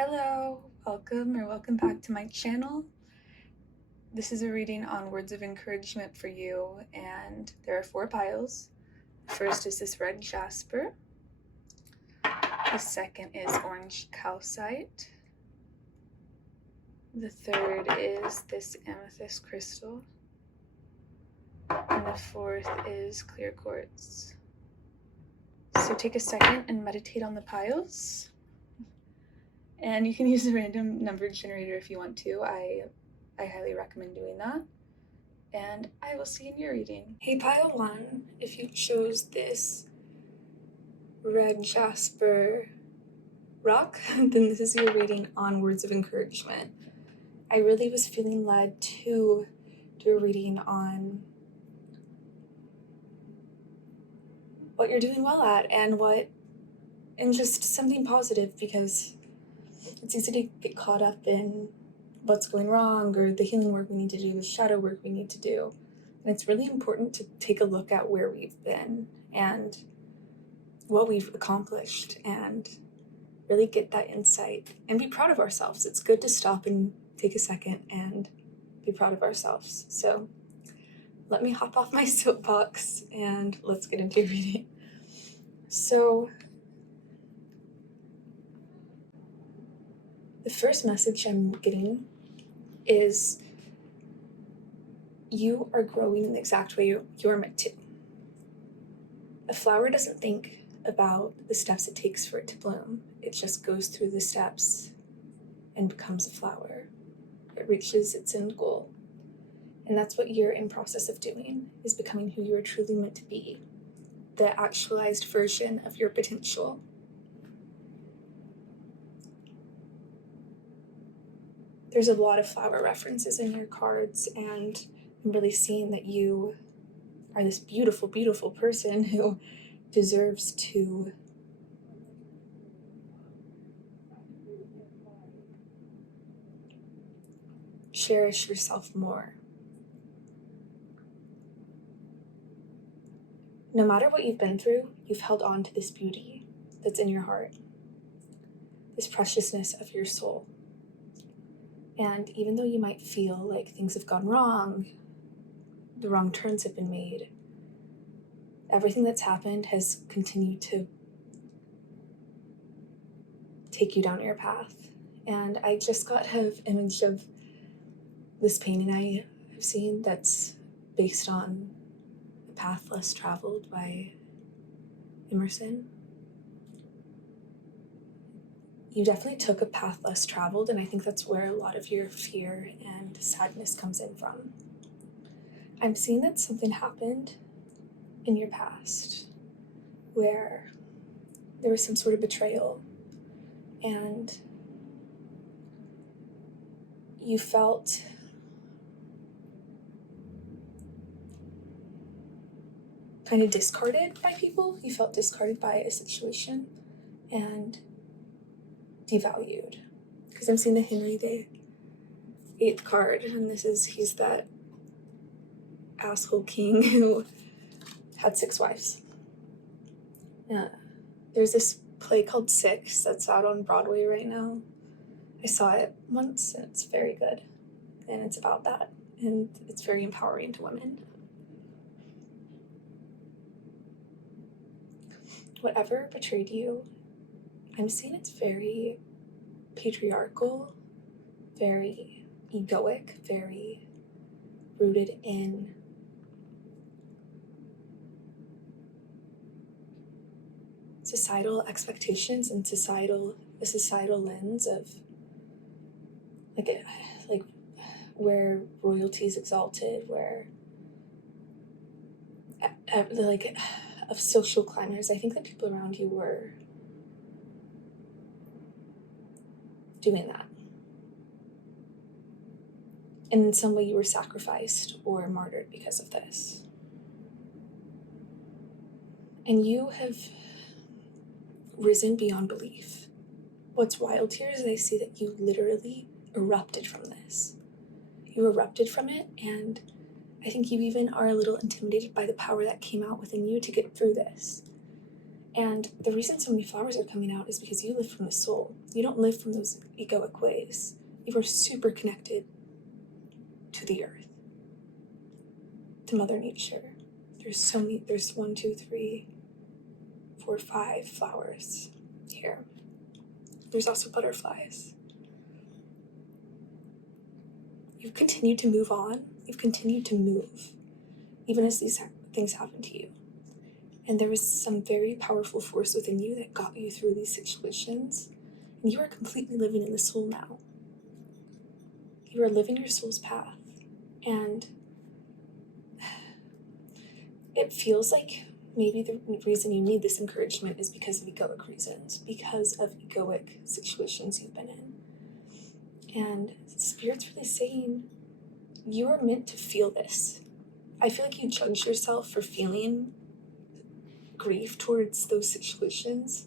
Hello, welcome back to my channel. This is a reading on words of encouragement for you, and there are 4 piles. The first is this red jasper. The second is orange calcite. The third is this amethyst crystal. And the fourth is clear quartz. So take a second and meditate on the piles. And you can use a random number generator if you want to. I highly recommend doing that. And I will see you in your reading. Hey, pile 1, if you chose this red jasper rock, then this is your reading on words of encouragement. I really was feeling led to do a reading on what you're doing well at and just something positive, because it's easy to get caught up in what's going wrong or the healing work we need to do, the shadow work we need to do. And it's really important to take a look at where we've been and what we've accomplished and really get that insight and be proud of ourselves. It's good to stop and take a second and be proud of ourselves. So let me hop off my soapbox and let's get into your reading. So the first message I'm getting is you are growing in the exact way you're meant to. A flower doesn't think about the steps it takes for it to bloom. It just goes through the steps and becomes a flower. It reaches its end goal. And that's what you're in process of doing, is becoming who you're truly meant to be, the actualized version of your potential. There's a lot of flower references in your cards, and I'm really seeing that you are this beautiful, beautiful person who deserves to cherish yourself more. No matter what you've been through, you've held on to this beauty that's in your heart, this preciousness of your soul. And even though you might feel like things have gone wrong, the wrong turns have been made, everything that's happened has continued to take you down your path. And I just got an image of this painting I have seen that's based on The Path Less Traveled by Emerson. You definitely took a path less traveled, and I think that's where a lot of your fear and sadness comes in from. I'm seeing that something happened in your past where there was some sort of betrayal, and you felt kind of discarded by people. You felt discarded by a situation and devalued. Because I'm seeing the Henry VIII card, and he's that asshole king who had 6 wives. There's this play called Six that's out on Broadway right now. I saw it once, and it's very good. And it's about that, and it's very empowering to women. Whatever betrayed you, I'm seeing it's very patriarchal, very egoic, very rooted in societal expectations and a societal lens of like where royalty is exalted, where of social climbers. I think that people around you were doing that. And in some way you were sacrificed or martyred because of this. And you have risen beyond belief. What's wild here is I see that you literally erupted from this. You erupted from it, and I think you even are a little intimidated by the power that came out within you to get through this. And the reason so many flowers are coming out is because you live from the soul. You don't live from those egoic ways. You are super connected to the earth, to Mother Nature. There's 1, 2, 3, 4, 5 flowers here. There's also butterflies. You've continued to move on. You've continued to move, even as these things happen to you. And there was some very powerful force within you that got you through these situations. And you are completely living in the soul now. You are living your soul's path. And it feels like maybe the reason you need this encouragement is because of egoic reasons, because of egoic situations you've been in. And Spirit's really saying, you are meant to feel this. I feel like you judge yourself for feeling grief towards those situations.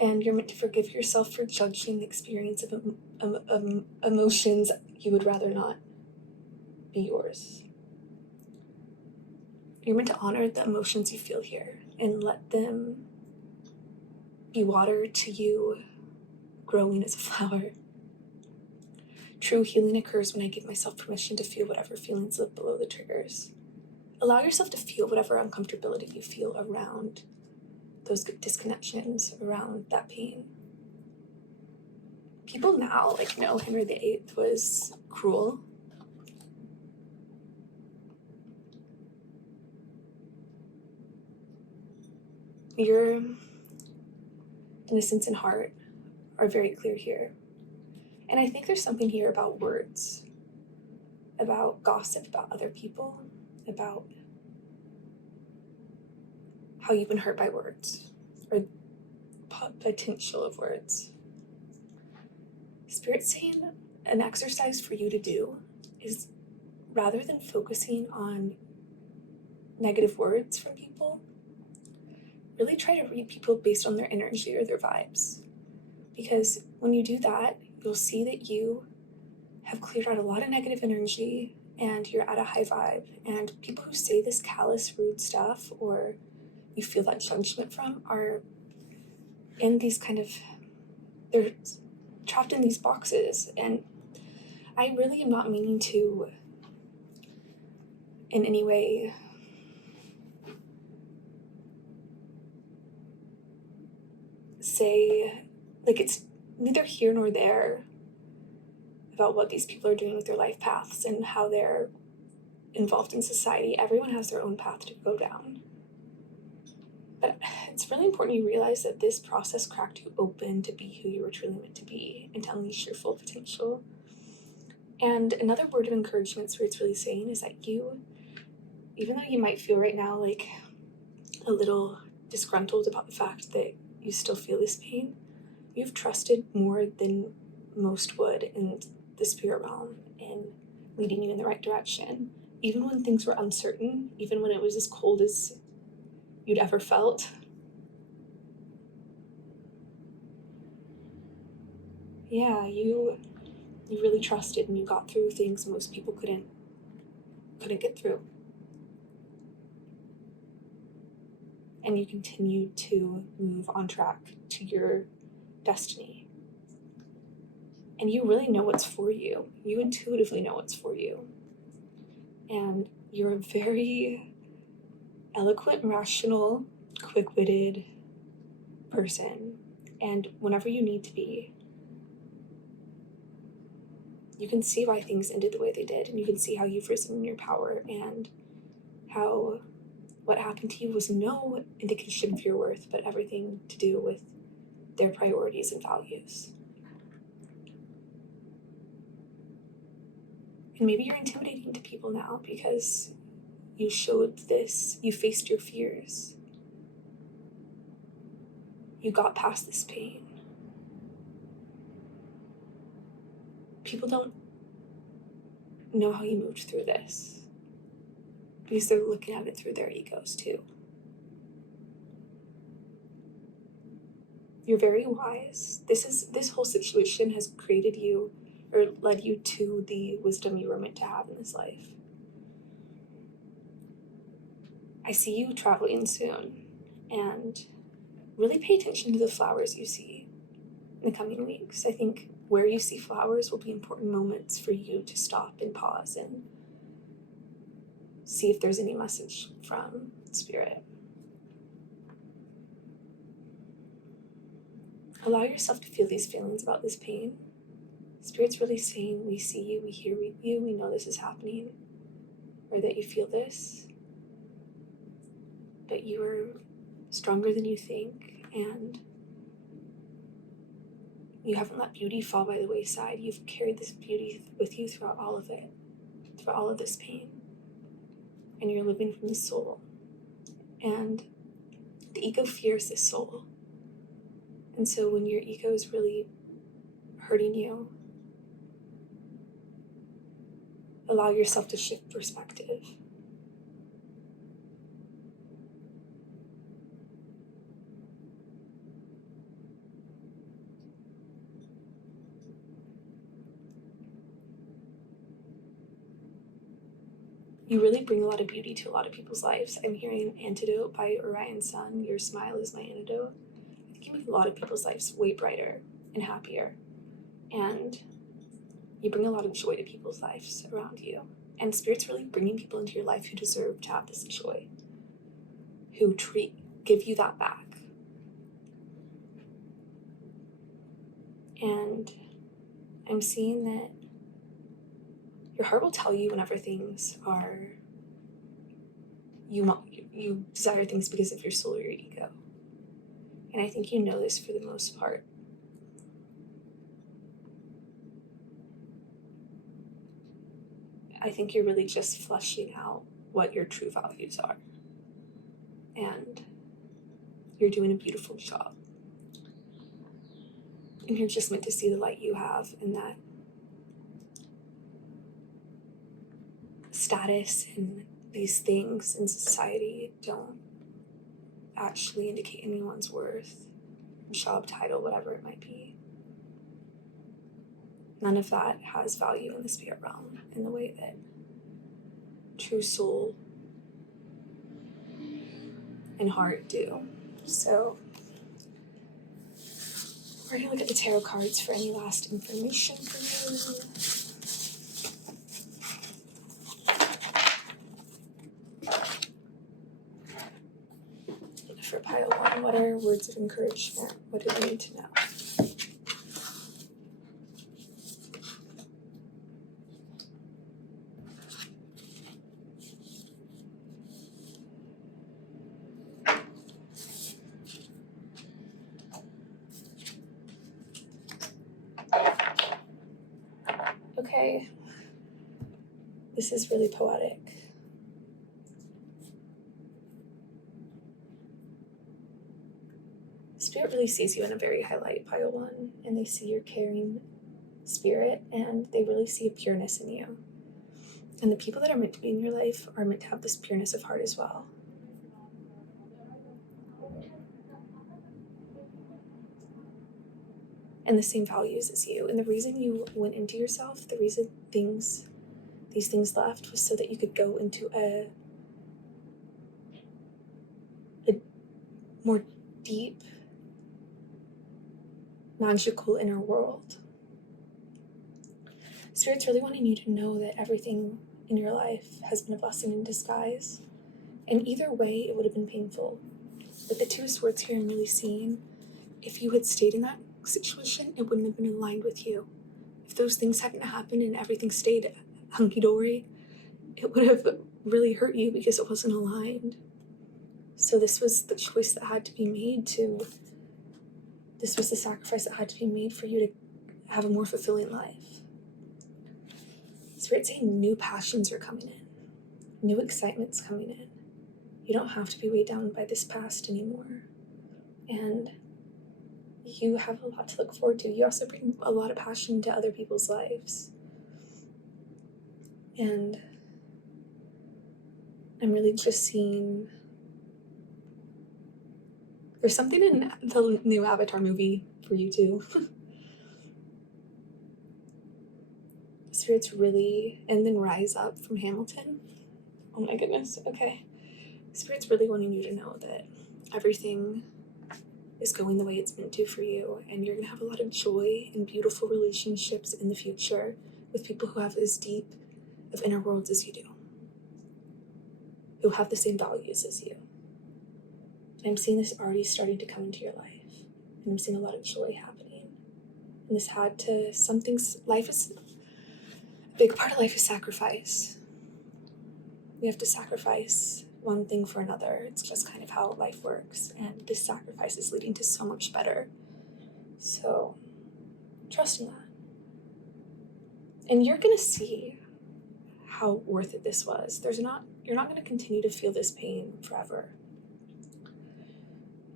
And you're meant to forgive yourself for judging the experience of emotions you would rather not be yours. You're meant to honor the emotions you feel here and let them be water to you growing as a flower. True healing occurs when I give myself permission to feel whatever feelings live below the triggers. Allow yourself to feel whatever uncomfortability you feel around those disconnections, around that pain. People now know Henry VIII was cruel. Your innocence and heart are very clear here. And I think there's something here about words, about gossip about other people, about how you've been hurt by words, or potential of words. Spirit's saying an exercise for you to do is, rather than focusing on negative words from people, really try to read people based on their energy or their vibes. Because when you do that, you'll see that you have cleared out a lot of negative energy and you're at a high vibe. And people who say this callous, rude stuff, or you feel that judgment from, are in these they're trapped in these boxes. And I really am not meaning to in any way say, it's neither here nor there about what these people are doing with their life paths and how they're involved in society. Everyone has their own path to go down. But it's really important you realize that this process cracked you open to be who you were truly meant to be and to unleash your full potential. And another word of encouragement Spirit's really saying is that you, even though you might feel right now a little disgruntled about the fact that you still feel this pain, you've trusted more than most would in the spirit realm in leading you in the right direction. Even when things were uncertain, even when it was as cold as you'd ever felt. Yeah, you really trusted and you got through things most people couldn't get through. And you continue to move on track to your destiny. And you really know what's for you. You intuitively know what's for you. And you're a very eloquent, rational, quick-witted person. And whenever you need to be, you can see why things ended the way they did. And you can see how you've risen in your power and how what happened to you was no indication of your worth, but everything to do with their priorities and values. And maybe you're intimidating to people now because you showed this, you faced your fears. You got past this pain. People don't know how you moved through this because they're looking at it through their egos too. You're very wise. This whole situation has created you or led you to the wisdom you were meant to have in this life. I see you traveling soon. and really pay attention to the flowers you see in the coming weeks. I think where you see flowers will be important moments for you to stop and pause and see if there's any message from Spirit. Allow yourself to feel these feelings about this pain. Spirit's really saying, we see you, we hear you, we know this is happening, or that you feel this, but you are stronger than you think, and you haven't let beauty fall by the wayside. You've carried this beauty with you throughout all of it, through all of this pain, and you're living from the soul. And the ego fears the soul. And so when your ego is really hurting you, allow yourself to shift perspective. You really bring a lot of beauty to a lot of people's lives. I'm hearing Antidote by Orion Sun. Your smile is my antidote. I think you make a lot of people's lives way brighter and happier. And you bring a lot of joy to people's lives around you. And Spirit's really bringing people into your life who deserve to have this joy, who give you that back. And I'm seeing that your heart will tell you whenever things are, you desire things because of your soul or your ego. And I think you know this for the most part. I think you're really just fleshing out what your true values are. And you're doing a beautiful job. And you're just meant to see the light you have, and that status and these things in society don't actually indicate anyone's worth, job title, whatever it might be. None of that has value in the spirit realm in the way that true soul and heart do. So we're going to look at the tarot cards for any last information for you. For pile one, what are words of encouragement? What do we need to know? Okay, this is really poetic. Spirit really sees you in a very high light, pile one, and they see your caring spirit, and they really see a pureness in you. And the people that are meant to be in your life are meant to have this pureness of heart as well. And the same values as you. And the reason you went into yourself, the reason these things left, was so that you could go into a more deep, magical inner world. Spirit's really wanting you to know that everything in your life has been a blessing in disguise. And either way, it would have been painful. But the two swords here I'm really seeing, if you had stayed in that situation, it wouldn't have been aligned with you. If those things hadn't happened and everything stayed hunky-dory, it would have really hurt you because it wasn't aligned. So this was the choice that had to be made this was the sacrifice that had to be made for you to have a more fulfilling life. Spirit's saying new passions are coming in. New excitement's coming in. You don't have to be weighed down by this past anymore. And you have a lot to look forward to. You also bring a lot of passion to other people's lives. And I'm really just seeing, there's something in the new Avatar movie for you too. Spirit's really, and then Rise Up from Hamilton. Oh my goodness, okay. Spirit's really wanting you to know that everything is going the way it's meant to for you, and you're going to have a lot of joy and beautiful relationships in the future with people who have as deep of inner worlds as you do, who have the same values as you. And I'm seeing this already starting to come into your life, and I'm seeing a lot of joy happening. And this had to, life is, a big part of life is sacrifice. We have to sacrifice one thing for another. It's just kind of how life works, and this sacrifice is leading to so much better. So trust in that. And you're gonna see how worth it this was. You're not gonna continue to feel this pain forever.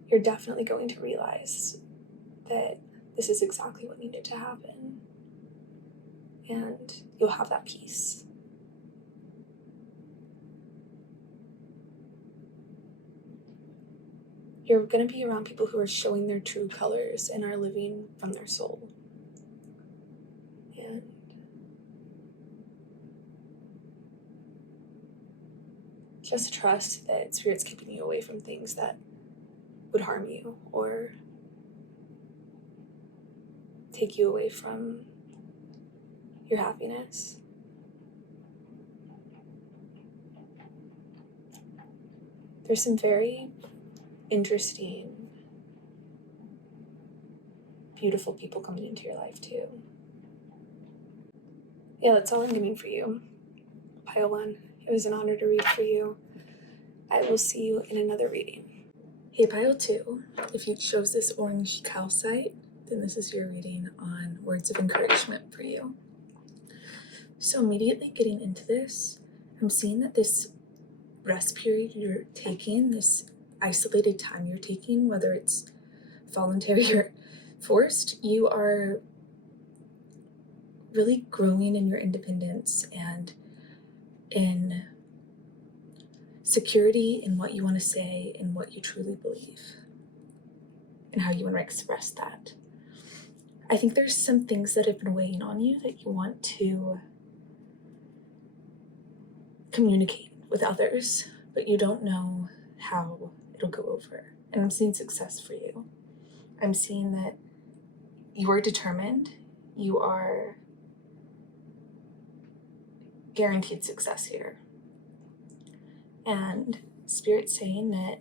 You're definitely going to realize that this is exactly what needed to happen. And you'll have that peace. You're going to be around people who are showing their true colors and are living from their soul. And just trust that Spirit's keeping you away from things that would harm you or take you away from your happiness. There's some very interesting, beautiful people coming into your life too. Yeah, that's all I'm getting for you. Pile 1, it was an honor to read for you. I will see you in another reading. Hey, Pile 2, if you chose this orange calcite, then this is your reading on words of encouragement for you. So immediately getting into this, I'm seeing that this rest period you're taking, this isolated time you're taking, whether it's voluntary or forced, you are really growing in your independence and in security in what you want to say and what you truly believe and how you want to express that. I think there's some things that have been weighing on you that you want to communicate with others, but you don't know how it'll go over. And I'm seeing success for you. I'm seeing that you are determined, you are guaranteed success here. And Spirit's saying that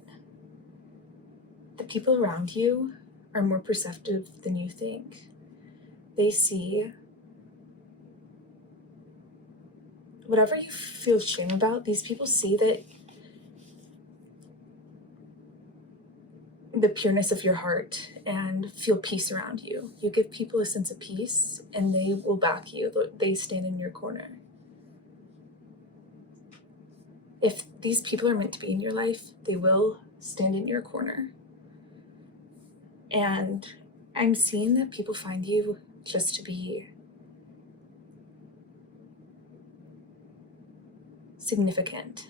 the people around you are more perceptive than you think. They see whatever you feel shame about, these people see that the pureness of your heart and feel peace around you. You give people a sense of peace and they will back you. They stand in your corner. If these people are meant to be in your life, they will stand in your corner. And I'm seeing that people find you just to be significant.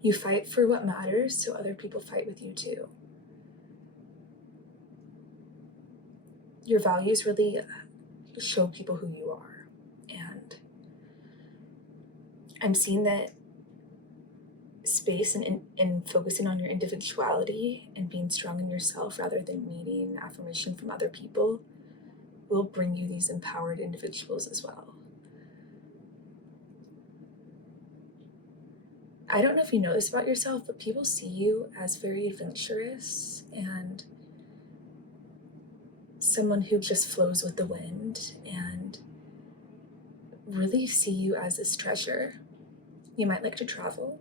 You fight for what matters, so other people fight with you too. Your values really show people who you are. And I'm seeing that space and focusing on your individuality and being strong in yourself rather than needing affirmation from other people will bring you these empowered individuals as well. I don't know if you know this about yourself, but people see you as very adventurous and someone who just flows with the wind and really see you as this treasure. You might like to travel,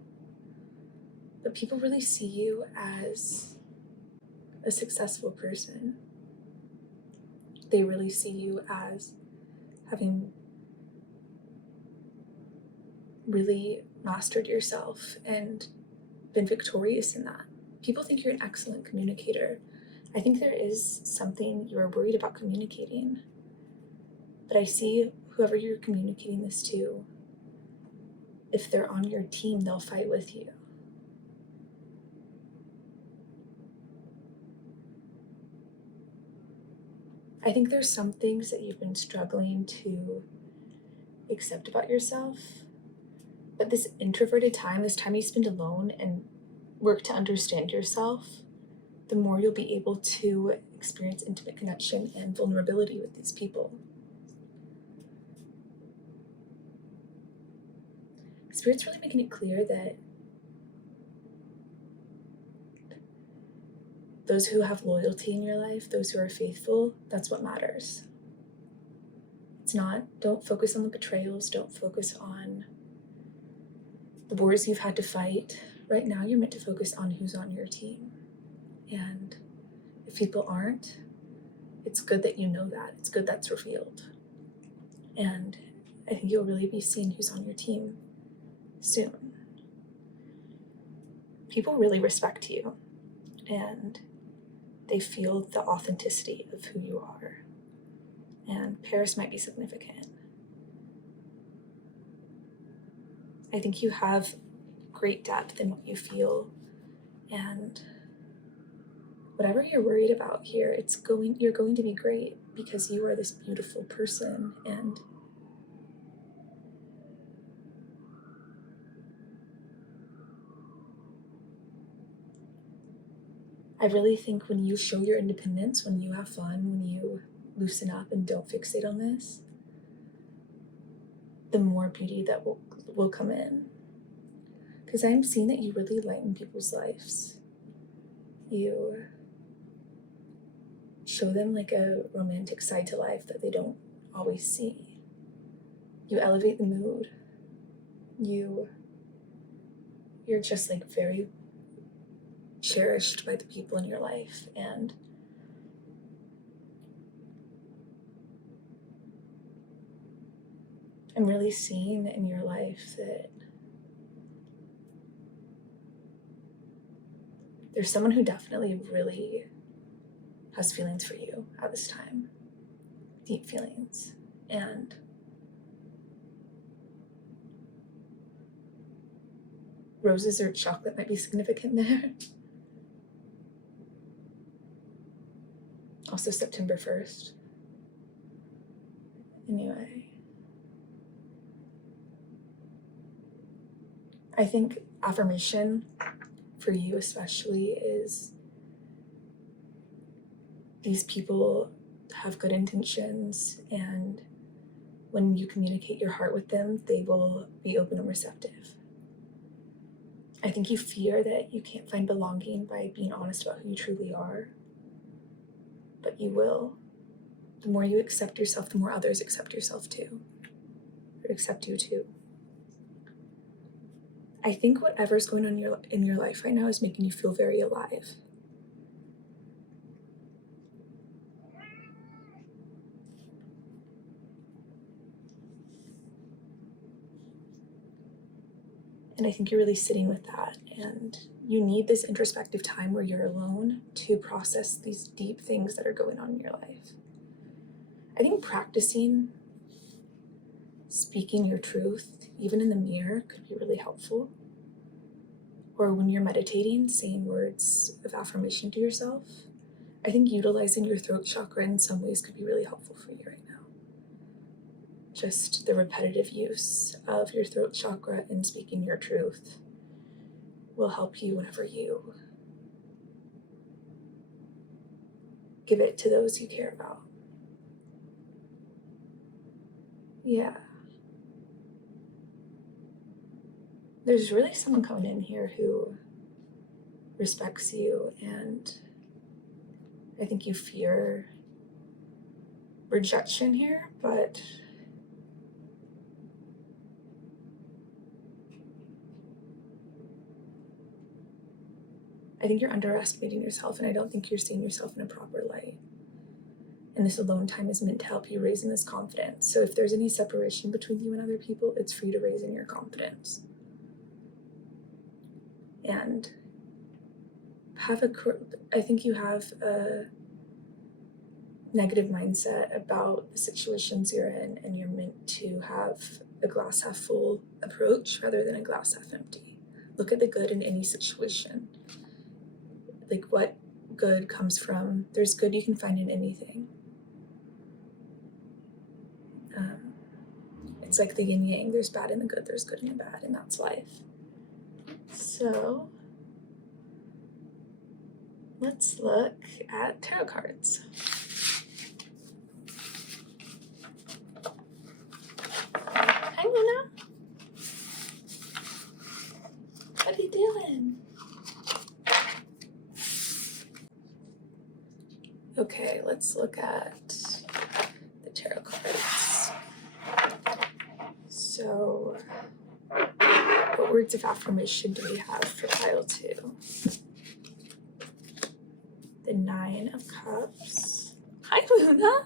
but people really see you as a successful person. They really see you as having really mastered yourself and been victorious in that. People think you're an excellent communicator. I think there is something you're worried about communicating, but I see whoever you're communicating this to, if they're on your team, they'll fight with you. I think there's some things that you've been struggling to accept about yourself, But this introverted time, this time you spend alone and work to understand yourself, the more you'll be able to experience intimate connection and vulnerability with these people. Spirit's really making it clear that those who have loyalty in your life, those who are faithful, that's what matters. It's not, don't focus on the betrayals, don't focus on the wars you've had to fight. Right now, you're meant to focus on who's on your team. And if people aren't, it's good that you know that. It's good that's revealed. And I think you'll really be seeing who's on your team soon. People really respect you, and they feel the authenticity of who you are. And Paris might be significant. I think you have great depth in what you feel, and whatever you're worried about here, you're going to be great because you are this beautiful person. And I really think when you show your independence, when you have fun, when you loosen up and don't fixate on this, the more beauty that will come in. Because I'm seeing that you really lighten people's lives. You show them like a romantic side to life that they don't always see. You elevate the mood. You're just like very cherished by the people in your life. And I'm really seeing in your life that there's someone who definitely really has feelings for you at this time, deep feelings. And roses or chocolate might be significant there. Also September 1st. Anyway, I think affirmation for you especially is these people have good intentions, and when you communicate your heart with them, they will be open and receptive. I think you fear that you can't find belonging by being honest about who you truly are, but you will. The more you accept yourself, the more others accept yourself too, or accept you too. I think whatever's going on in your life right now is making you feel very alive. And I think you're really sitting with that. And you need this introspective time where you're alone to process these deep things that are going on in your life. I think practicing speaking your truth, even in the mirror, could be really helpful. Or when you're meditating, saying words of affirmation to yourself. I think utilizing your throat chakra in some ways could be really helpful for you right now. Just the repetitive use of your throat chakra and speaking your truth will help you whenever you give it to those you care about. Yeah. There's really someone coming in here who respects you, and I think you fear rejection here, but I think you're underestimating yourself, and I don't think you're seeing yourself in a proper light. And this alone time is meant to help you raise in this confidence. So if there's any separation between you and other people, it's for you to raise in your confidence. And I think you have a negative mindset about the situations you're in, and you're meant to have a glass half full approach rather than a glass half empty. Look at the good in any situation. Like, what good comes from, there's good you can find in anything. It's like the yin yang. There's bad and the good. There's good and the bad, and that's life. So let's look at tarot cards. Hi, Luna. What are you doing? Okay, let's look at the tarot cards. So, what words of affirmation do we have for pile 2? The 9 of Cups. Hi, Luna.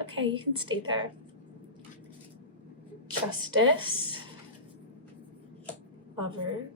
Okay, you can stay there. Justice. Lovers.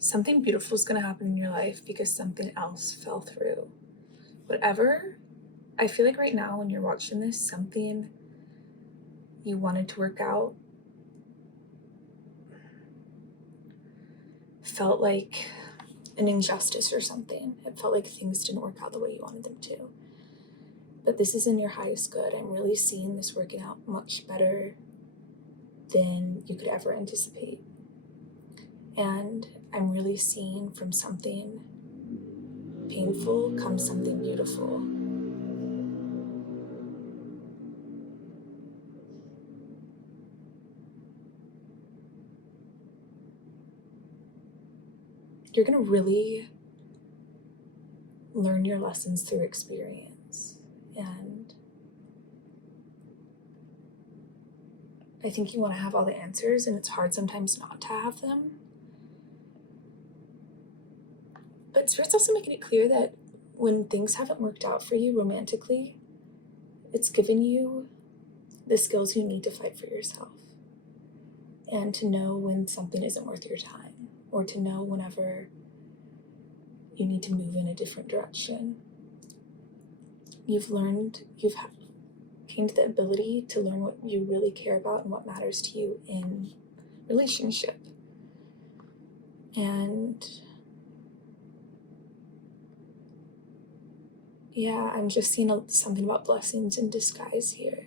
Something beautiful is going to happen in your life because something else fell through. Whatever, I feel like right now when you're watching this, something you wanted to work out felt like an injustice or something. It felt like things didn't work out the way you wanted them to. But this is in your highest good. I'm really seeing this working out much better than you could ever anticipate. And I'm really seeing from something painful comes something beautiful. You're going to really learn your lessons through experience. And I think you want to have all the answers, and it's hard sometimes not to have them. But Spirit's also making it clear that when things haven't worked out for you romantically, it's given you the skills you need to fight for yourself and to know when something isn't worth your time, or to know whenever you need to move in a different direction. You've gained the ability to learn what you really care about and what matters to you in relationship. And yeah, I'm just seeing something about blessings in disguise here.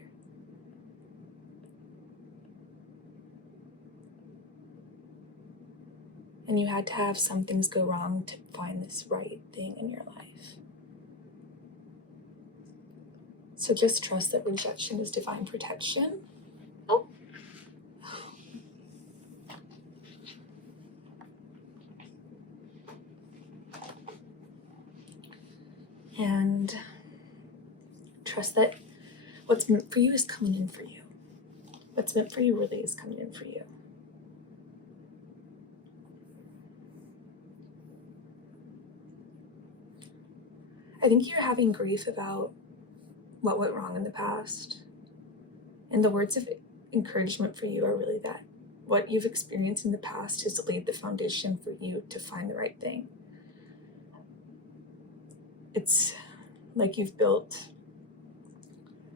And you had to have some things go wrong to find this right thing in your life. So just trust that rejection is divine protection. Oh. And trust that what's meant for you is coming in for you. What's meant for you really is coming in for you. I think you're having grief about what went wrong in the past. And the words of encouragement for you are really that what you've experienced in the past has laid the foundation for you to find the right thing. It's like you've built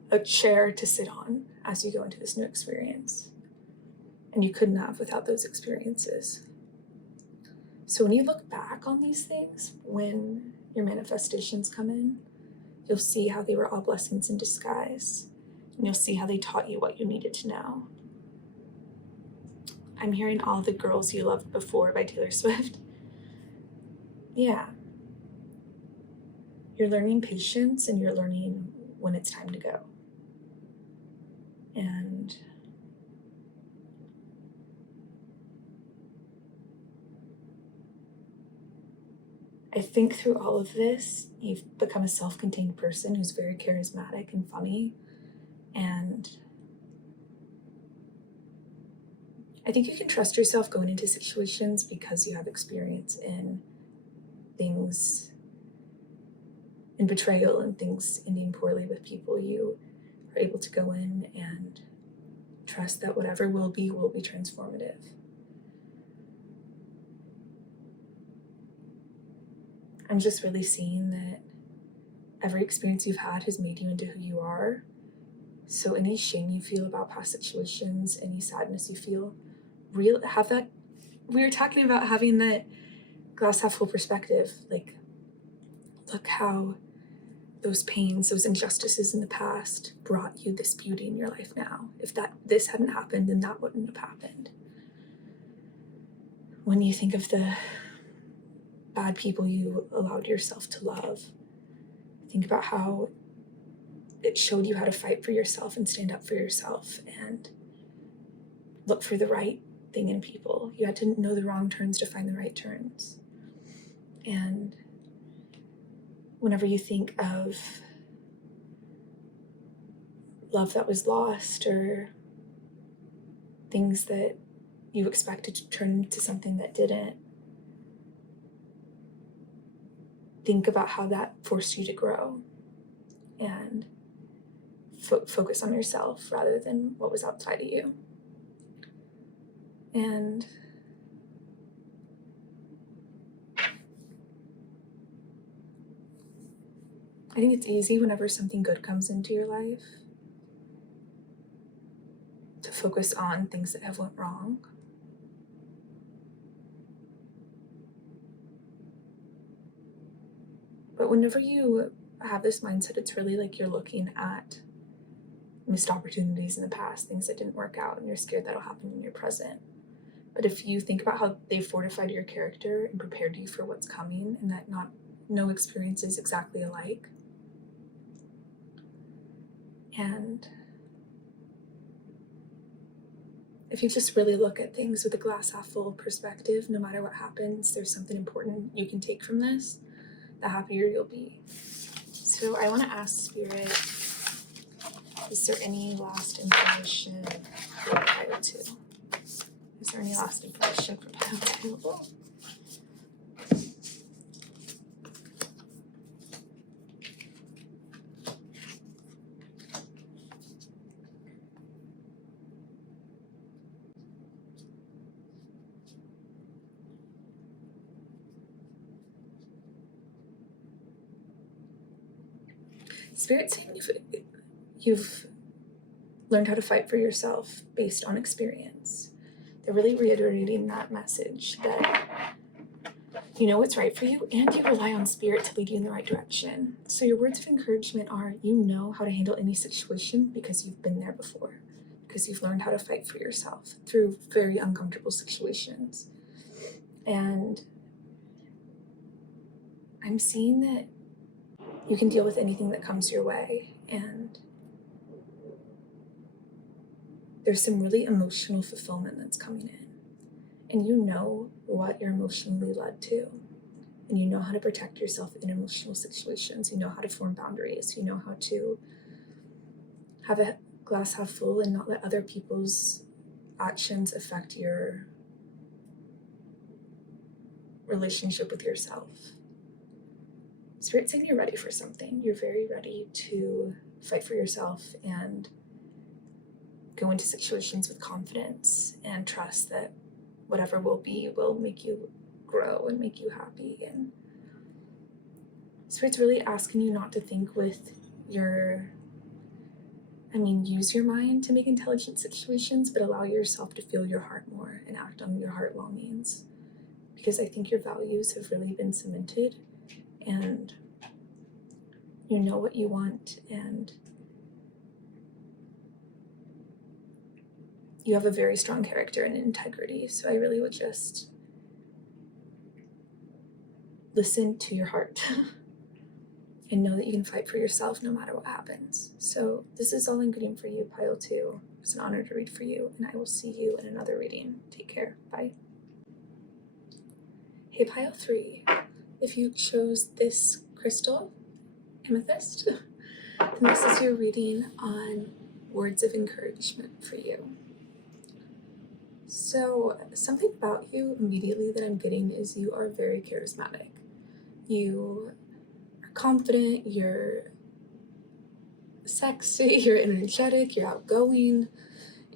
a chair to sit on as you go into this new experience. And you couldn't have without those experiences. So when you look back on these things, when your manifestations come in, you'll see how they were all blessings in disguise. And you'll see how they taught you what you needed to know. I'm hearing All the Girls You Loved Before by Taylor Swift. Yeah. You're learning patience, and you're learning when it's time to go. And I think through all of this, you've become a self-contained person who's very charismatic and funny. And I think you can trust yourself going into situations because you have experience in things, in betrayal and things ending poorly with people. You are able to go in and trust that whatever will be transformative. I'm just really seeing that every experience you've had has made you into who you are. So any shame you feel about past situations, any sadness you feel, have that. We were talking about having that glass half full perspective. Like, look how those pains, those injustices in the past brought you this beauty in your life now. If this hadn't happened, then that wouldn't have happened. When you think of the bad people you allowed yourself to love, think about how it showed you how to fight for yourself and stand up for yourself and look for the right thing in people. You had to know the wrong turns to find the right turns. And whenever you think of love that was lost or things that you expected to turn into something that didn't, think about how that forced you to grow and focus on yourself rather than what was outside of you. And I think it's easy whenever something good comes into your life to focus on things that have went wrong. But whenever you have this mindset, it's really like you're looking at missed opportunities in the past, things that didn't work out, and you're scared that'll happen in your present. But if you think about how they fortified your character and prepared you for what's coming, and that no experience is exactly alike, and if you just really look at things with a glass half full perspective, no matter what happens, there's something important you can take from this, the happier you'll be. So I want to ask Spirit, is there any last information for Pile 2? Is there any last information for Pile 2? Spirit's saying you've learned how to fight for yourself based on experience. They're really reiterating that message that you know what's right for you and you rely on Spirit to lead you in the right direction. So your words of encouragement are, you know how to handle any situation because you've been there before, because you've learned how to fight for yourself through very uncomfortable situations. And I'm seeing that you can deal with anything that comes your way, and there's some really emotional fulfillment that's coming in, and you know what you're emotionally led to, and you know how to protect yourself in emotional situations. You know how to form boundaries. You know how to have a glass half full and not let other people's actions affect your relationship with yourself. Spirit's saying you're ready for something. You're very ready to fight for yourself and go into situations with confidence and trust that whatever will be will make you grow and make you happy. And Spirit's really asking you not to think with use your mind to make intelligent situations, but allow yourself to feel your heart more and act on your heart longings. Because I think your values have really been cemented, and you know what you want, and you have a very strong character and integrity. So I really would just listen to your heart and know that you can fight for yourself no matter what happens. So this is all I'm getting for you, Pile 2. It's an honor to read for you, and I will see you in another reading. Take care. Bye. Hey, Pile 3. if you chose this crystal, amethyst, then this is your reading on words of encouragement for you. So, something about you immediately that I'm getting is you are very charismatic. You are confident, you're sexy, you're energetic, you're outgoing,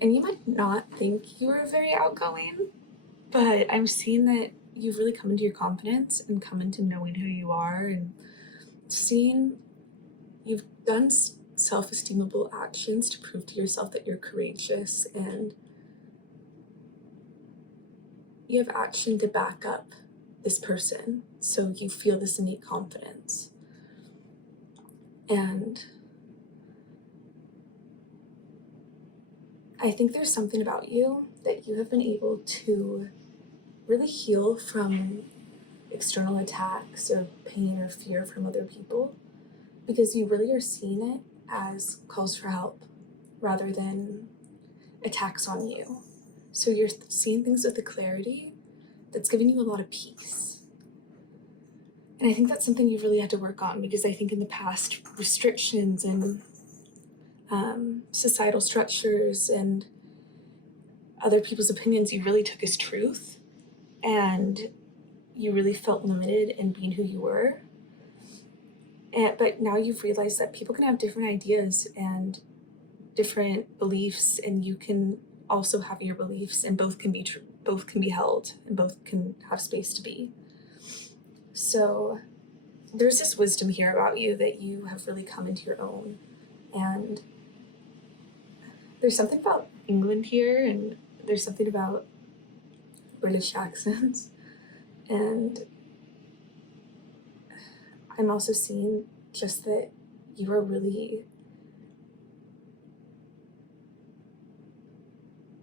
and you might not think you are very outgoing, but I'm seeing that you've really come into your confidence and come into knowing who you are and seeing you've done self-esteemable actions to prove to yourself that you're courageous, and you have action to back up this person, so you feel this innate confidence. And I think there's something about you that you have been able to really heal from external attacks or pain or fear from other people, because you really are seeing it as calls for help rather than attacks on you. So you're seeing things with a clarity that's giving you a lot of peace. And I think that's something you've really had to work on, because I think in the past, restrictions and societal structures and other people's opinions you really took as truth, and you really felt limited in being who you were. But now you've realized that people can have different ideas and different beliefs, and you can also have your beliefs, and both can be true, both can be held, and both can have space to be. So there's this wisdom here about you that you have really come into your own. And there's something about England here, and there's something about British accents. And I'm also seeing just that you are really,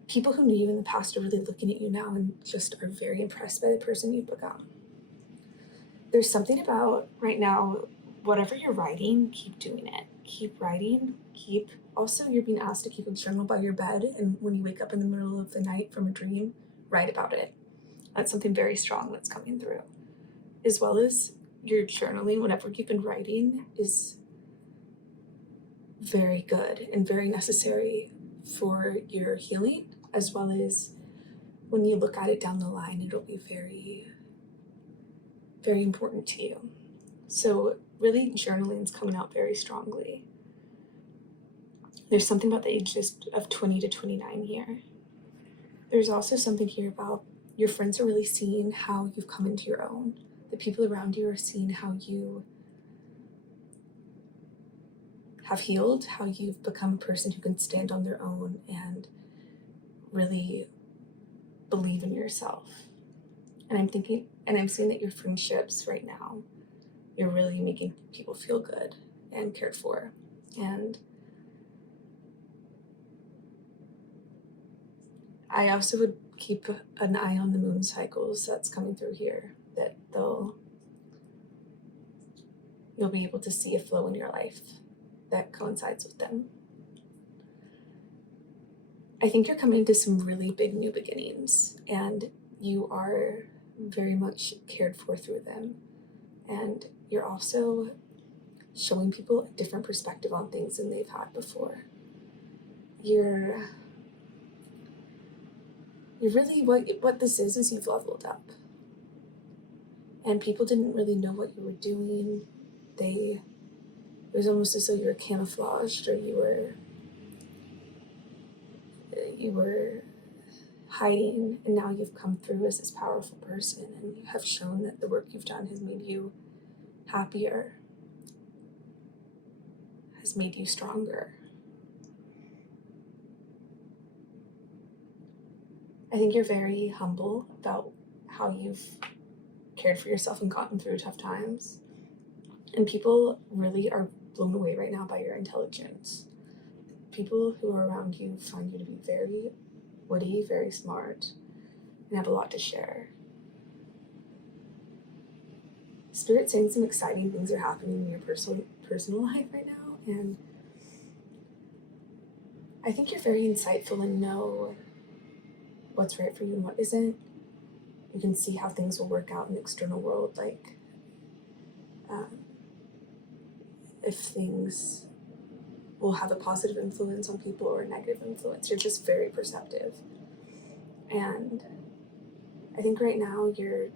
people who knew you in the past are really looking at you now and just are very impressed by the person you've become. There's something about right now, whatever you're writing, keep doing it. Keep writing, also you're being asked to keep a journal by your bed, and when you wake up in the middle of the night from a dream, write about it. That's something very strong that's coming through. As well as your journaling, whatever you've been writing is very good and very necessary for your healing, as well as when you look at it down the line, it'll be very, very important to you. So really, journaling's coming out very strongly. There's something about the ages of 20 to 29 here. There's also something here about your friends are really seeing how you've come into your own. The people around you are seeing how you have healed, how you've become a person who can stand on their own and really believe in yourself. And I'm seeing that your friendships right now, you're really making people feel good and cared for. And I also would keep an eye on the moon cycles that's coming through here, that you'll be able to see a flow in your life that coincides with them. I think you're coming to some really big new beginnings, and you are very much cared for through them. And you're also showing people a different perspective on things than they've had before. You're really, what this is you've leveled up. And people didn't really know what you were doing. It was almost as though you were camouflaged, or you were hiding, and now you've come through as this powerful person, and you have shown that the work you've done has made you happier, has made you stronger. I think you're very humble about how you've cared for yourself and gotten through tough times. And people really are blown away right now by your intelligence. People who are around you find you to be very witty, very smart, and have a lot to share. Spirit's saying some exciting things are happening in your personal life right now, and I think you're very insightful and know what's right for you and what isn't. You can see how things will work out in the external world, like if things will have a positive influence on people or a negative influence. You're just very perceptive. And I think right now you're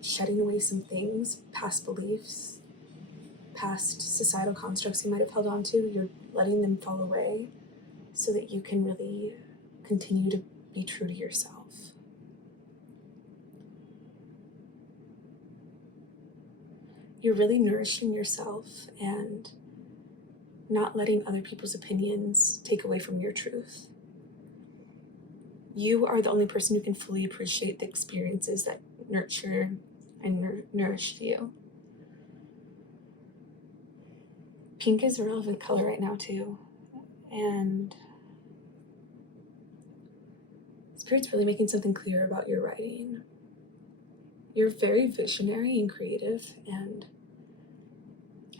shedding away some things, past beliefs, past societal constructs you might have held on to. You're letting them fall away so that you can really continue to be true to yourself. You're really nourishing yourself and not letting other people's opinions take away from your truth. You are the only person who can fully appreciate the experiences that nurture and nourish you. Pink is a relevant color right now too. And Spirit's really making something clear about your writing. You're very visionary and creative, and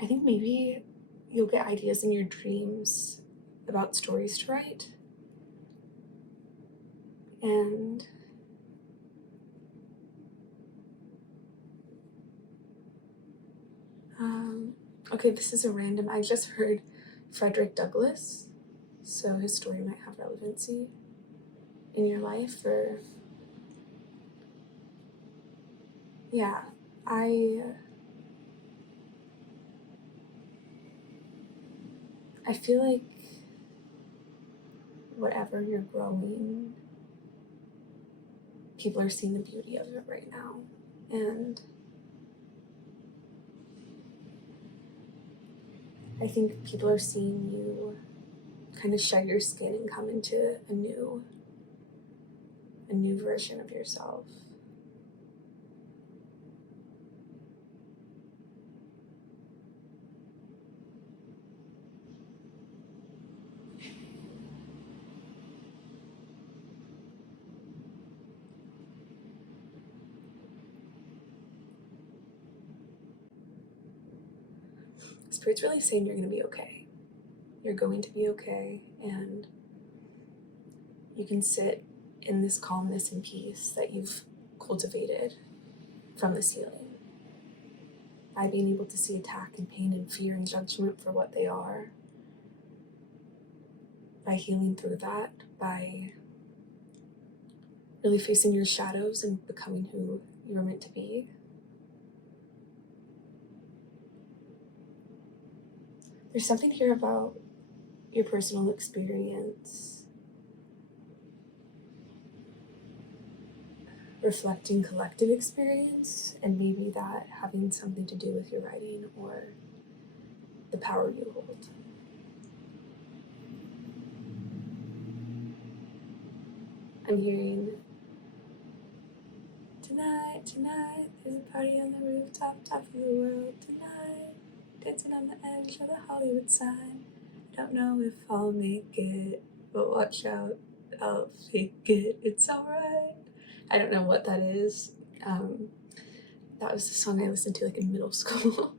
I think maybe you'll get ideas in your dreams about stories to write. And okay, this is a random. I just heard Frederick Douglass, so his story might have relevancy in your life. Or yeah, I feel like whatever you're growing, people are seeing the beauty of it right now. And I think people are seeing you kind of shed your skin and come into a new version of yourself. Spirit's really saying you're going to be okay. You're going to be okay, and you can sit in this calmness and peace that you've cultivated from this healing. By being able to see attack and pain and fear and judgment for what they are. By healing through that, by really facing your shadows and becoming who you were meant to be. There's something here about your personal experience reflecting collective experience, and maybe that having something to do with your writing or the power you hold. I'm hearing, tonight, there's a party on the rooftop, top of the world tonight, dancing on the edge of the Hollywood sign. I don't know if I'll make it, but watch out, I'll fake it, it's alright. I don't know what that is. That was the song I listened to like in middle school.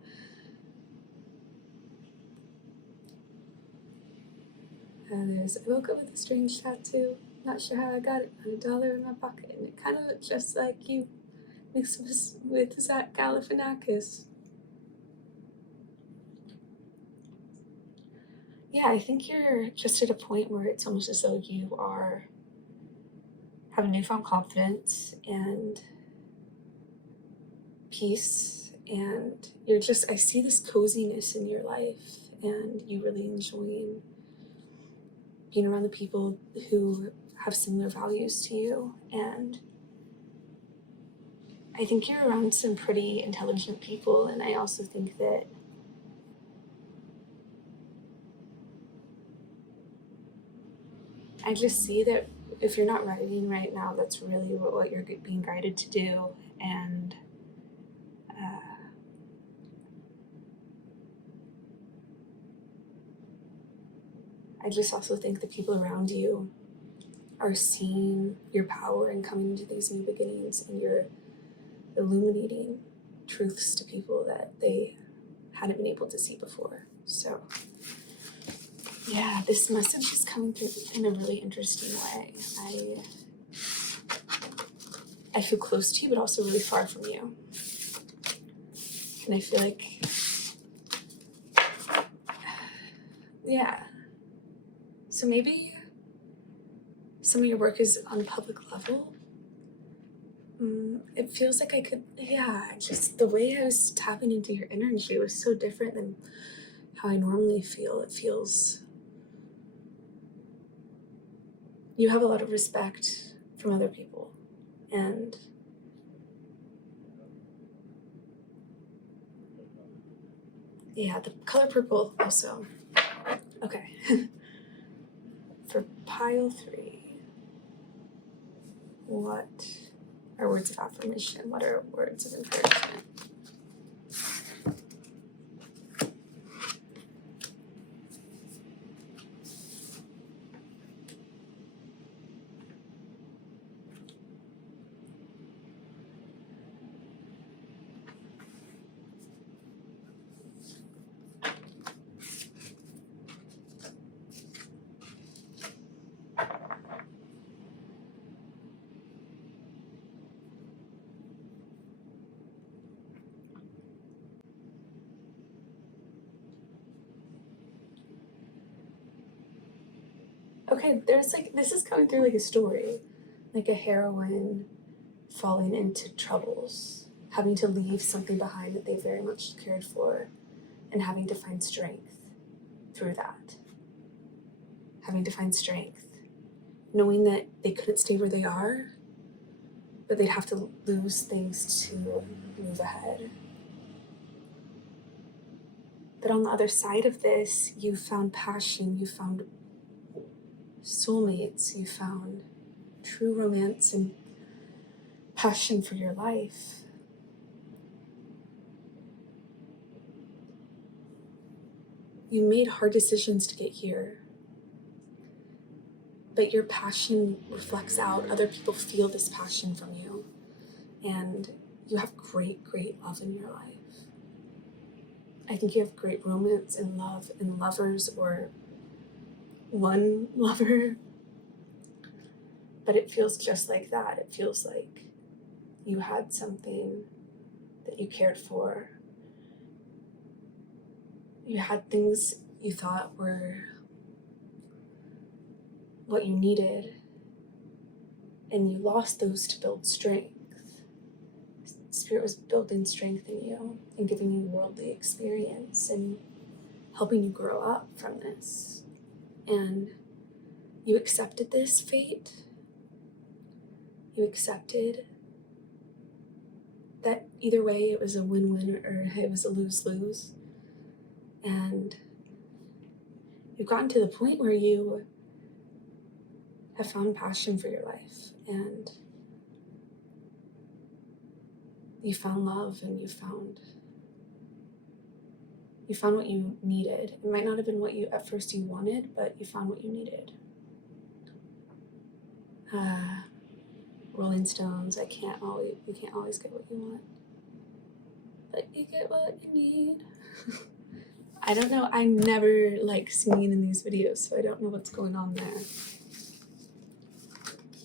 And I woke up with a strange tattoo. Not sure how I got it, but $1 in my pocket, and it kind of looked just like you, mixed with Zach Galifianakis. Yeah, I think you're just at a point where it's almost as though you have a newfound confidence and peace, and I see this coziness in your life, and you really enjoying being around the people who have similar values to you. And I think you're around some pretty intelligent people, and I also think that I just see that if you're not writing right now, that's really what you're being guided to do. And I just also think the people around you are seeing your power and coming into these new beginnings, and you're illuminating truths to people that they hadn't been able to see before. So yeah, this message is coming through in a really interesting way. I feel close to you, but also really far from you. And I feel like, yeah. So maybe some of your work is on a public level. It feels like I could, just the way I was tapping into your energy was so different than how I normally feel. It feels, you have a lot of respect from other people. And yeah, the color purple also. Okay. For pile 3, what are words of affirmation? What are words of encouragement? Okay, there's like, this is coming through like a story, like a heroine falling into troubles, having to leave something behind that they very much cared for, and having to find strength through that. Having to find strength, knowing that they couldn't stay where they are, but they'd have to lose things to move ahead. But on the other side of this, you found passion, you found soulmates, you found true romance and passion for your life. You made hard decisions to get here, but your passion reflects out. Other people feel this passion from you, and you have great, great love in your life. I think you have great romance and love and lovers, or one lover, but it feels just like that. It feels like you had something that you cared for. You had things you thought were what you needed, and you lost those to build strength. Spirit was building strength in you and giving you worldly experience and helping you grow up from this. And you accepted this fate. You accepted that either way it was a win-win or it was a lose-lose. And you've gotten to the point where you have found passion for your life, and you found love, and you found what you needed. It might not have been what you at first you wanted, but you found what you needed. Rolling Stones, you can't always get what you want, but you get what you need. I don't know, I'm never like singing in these videos, so I don't know what's going on there.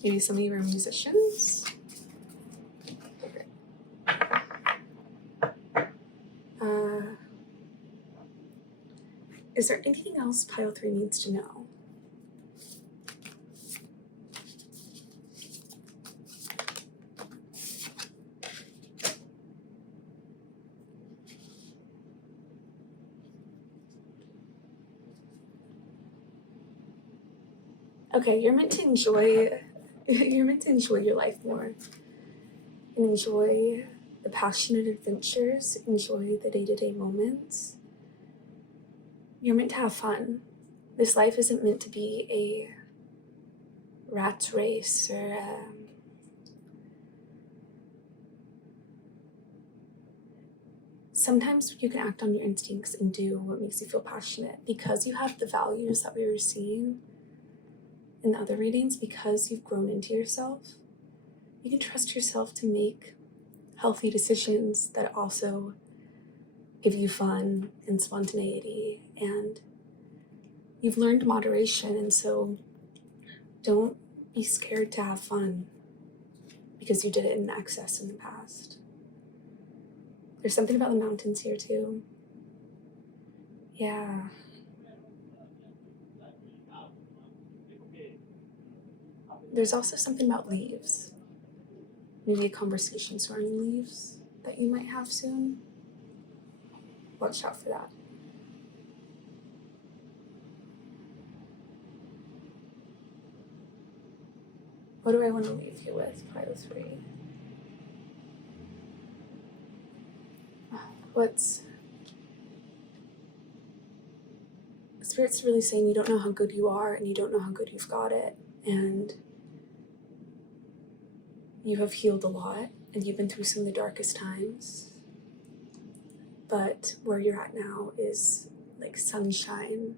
Maybe some of you are musicians? Okay. Is there anything else pile 3 needs to know? Okay, you're meant to enjoy your life more, and enjoy the passionate adventures, enjoy the day-to-day moments. You're meant to have fun. This life isn't meant to be a rat's race or sometimes you can act on your instincts and do what makes you feel passionate because you have the values that we were seeing in the other readings, because you've grown into yourself. You can trust yourself to make healthy decisions that also give you fun and spontaneity, and you've learned moderation, and so don't be scared to have fun because you did it in excess in the past. There's something about the mountains here too. Yeah. There's also something about leaves. Maybe a conversation surrounding leaves that you might have soon. Watch out for that. What do I want to leave you with, Pile 3? What's Spirit's really saying you don't know how good you are and you don't know how good you've got it. And you have healed a lot and you've been through some of the darkest times. But where you're at now is like sunshine.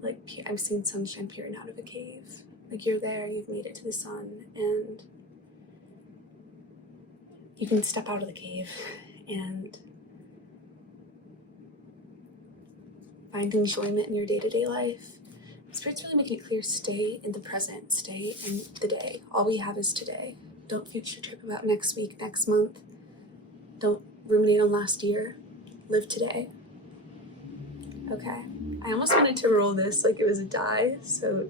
Like I'm seeing sunshine peering out of a cave. Like you're there, you've made it to the sun, and you can step out of the cave and find enjoyment in your day-to-day life. Spirit's really making it clear, stay in the present, stay in the day. All we have is today. Don't future trip about next week, next month. Don't ruminate on last year. Live today. Okay. I almost wanted to roll this like it was a dice, so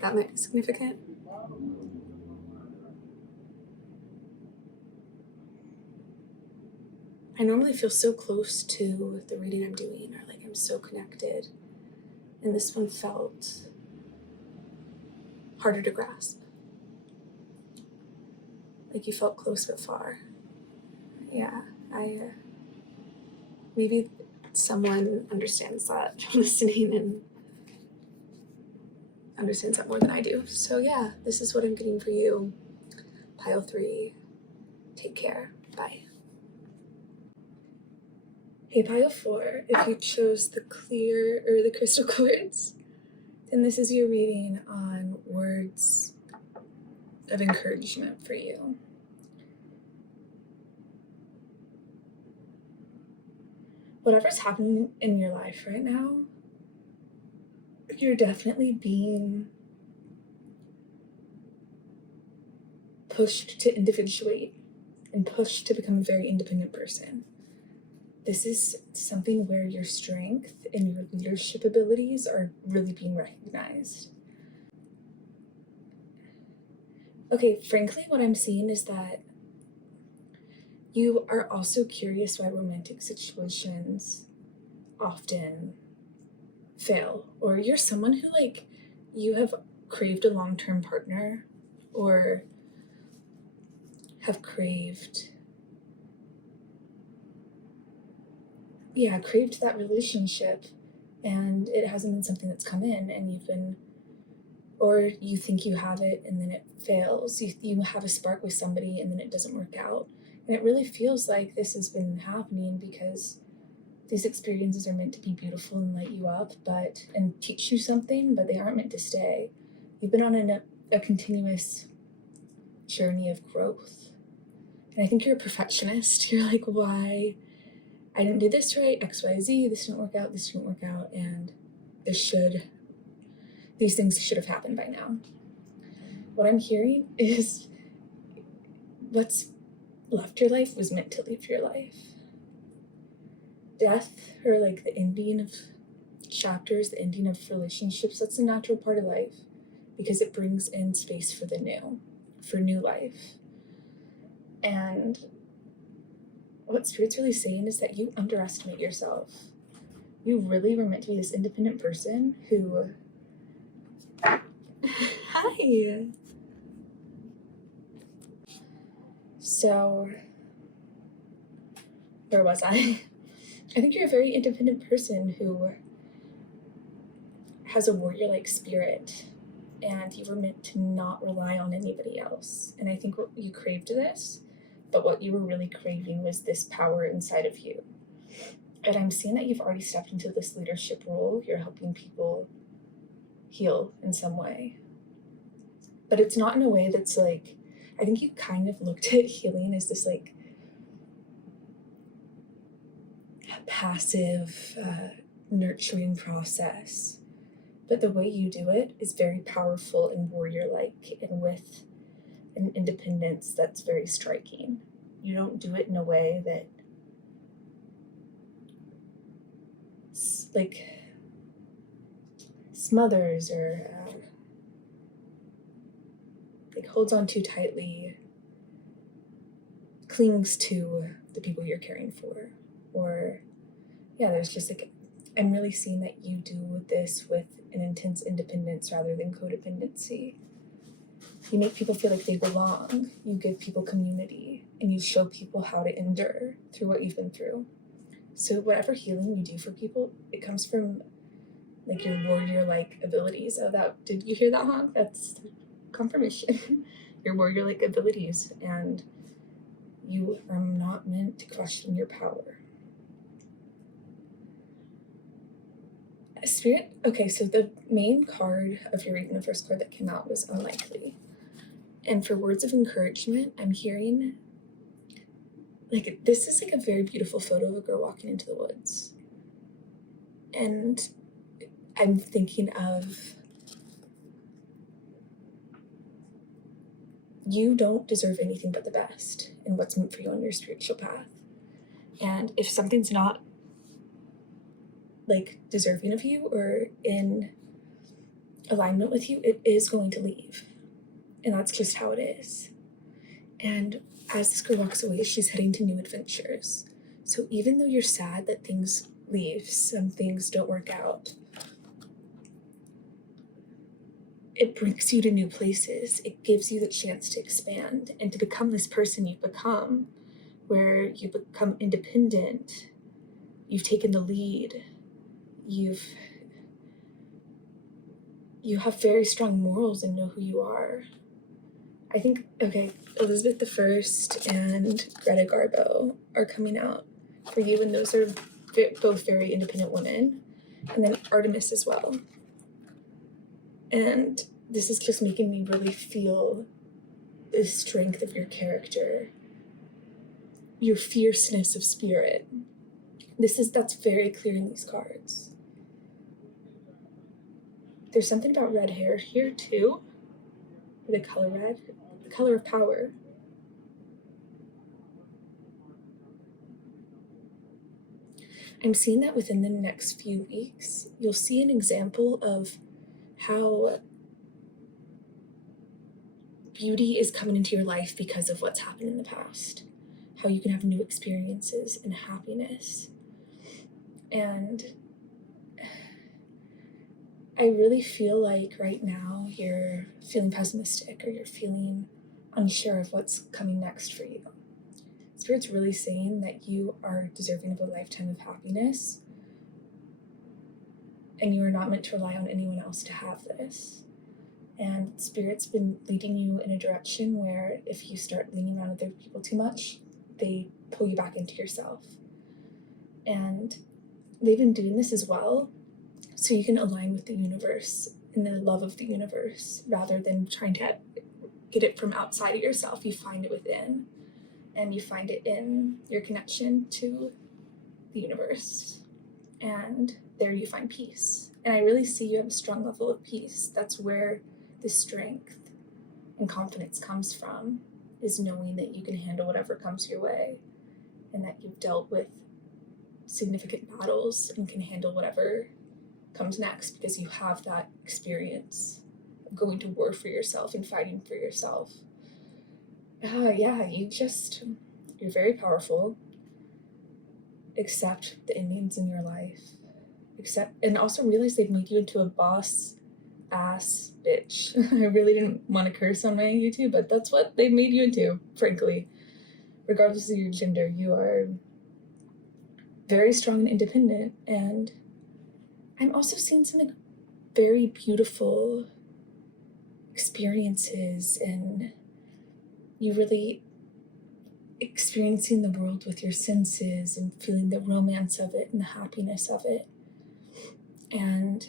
that might be significant. I normally feel so close to the reading I'm doing, or like I'm so connected, and this one felt harder to grasp. Like you felt close but far. Yeah, maybe someone understands that listening and understands that more than I do. So yeah, this is what I'm getting for you. Pile 3, take care, bye. Hey, Pile 4, if you chose the clear or the crystal quartz, then this is your reading on words of encouragement for you. Whatever's happening in your life right now, you're definitely being pushed to individuate and pushed to become a very independent person. This is something where your strength and your leadership abilities are really being recognized. Okay, frankly, what I'm seeing is that you are also curious why romantic situations often fail, or you're someone who like you have craved a long-term partner or have craved that relationship, and it hasn't been something that's come in, and or you think you have it and then it fails. You have a spark with somebody and then it doesn't work out. And it really feels like this has been happening because these experiences are meant to be beautiful and light you up, and teach you something, but they aren't meant to stay. You've been on a continuous journey of growth. And I think you're a perfectionist. You're like, why? I didn't do this right, XYZ, this didn't work out, and these things should have happened by now. What I'm hearing is what's left your life was meant to leave your life. Death, or like the ending of chapters, the ending of relationships, that's a natural part of life because it brings in space for the new, for new life. And what Spirit's really saying is that you underestimate yourself. You really were meant to be this independent person who... Hi! So, where was I? I think you're a very independent person who has a warrior-like spirit, and you were meant to not rely on anybody else. And I think you craved this, but what you were really craving was this power inside of you. And I'm seeing that you've already stepped into this leadership role. You're helping people heal in some way. But it's not in a way that's like, I think you kind of looked at healing as this like passive, nurturing process. But the way you do it is very powerful and warrior-like, and with an independence that's very striking. you don't do it in a way that like smothers or like holds on too tightly, clings to the people you're caring for. Or yeah, there's just like, I'm really seeing that you do this with an intense independence rather than codependency. You make people feel like they belong, you give people community, and you show people how to endure through what you've been through. So whatever healing you do for people, it comes from like your warrior-like abilities. Oh, that, did you hear that, Honk? That's confirmation. Your warrior-like abilities, and you are not meant to question your power. Spirit, okay, so the main card of your reading, the first card that came out was unlikely. And for words of encouragement, I'm hearing like this is like a very beautiful photo of a girl walking into the woods. And I'm thinking of, you don't deserve anything but the best in what's meant for you on your spiritual path. And if something's not like deserving of you or in alignment with you, it is going to leave. And that's just how it is. And as this girl walks away, she's heading to new adventures. So even though you're sad that things leave, some things don't work out, it brings you to new places. It gives you the chance to expand and to become this person you've become, where you become independent, you've taken the lead, you have very strong morals and know who you are. I think, okay, Elizabeth I and Greta Garbo are coming out for you, and those are both very independent women, and then Artemis as well. And this is just making me really feel the strength of your character, your fierceness of spirit. That's very clear in these cards. There's something about red hair here too, the color red, the color of power. I'm seeing that within the next few weeks, you'll see an example of how beauty is coming into your life because of what's happened in the past, how you can have new experiences and happiness. And I really feel like right now you're feeling pessimistic or you're feeling unsure of what's coming next for you. Spirit's really saying that you are deserving of a lifetime of happiness, and you are not meant to rely on anyone else to have this. And Spirit's been leading you in a direction where if you start leaning on other people too much, they pull you back into yourself. And they've been doing this as well, so you can align with the universe and the love of the universe rather than trying to get it from outside of yourself. You find it within, and you find it in your connection to the universe. And there you find peace. And I really see you have a strong level of peace. That's where the strength and confidence comes from, is knowing that you can handle whatever comes your way and that you've dealt with significant battles and can handle whatever comes next because you have that experience of going to war for yourself and fighting for yourself. You're very powerful. Accept the endings in your life. And also realize they've made you into a boss ass bitch. I really didn't want to curse on my YouTube, but that's what they made you into, frankly. Regardless of your gender, you are very strong and independent. And I'm also seeing some like very beautiful experiences, and you really experiencing the world with your senses and feeling the romance of it and the happiness of it. And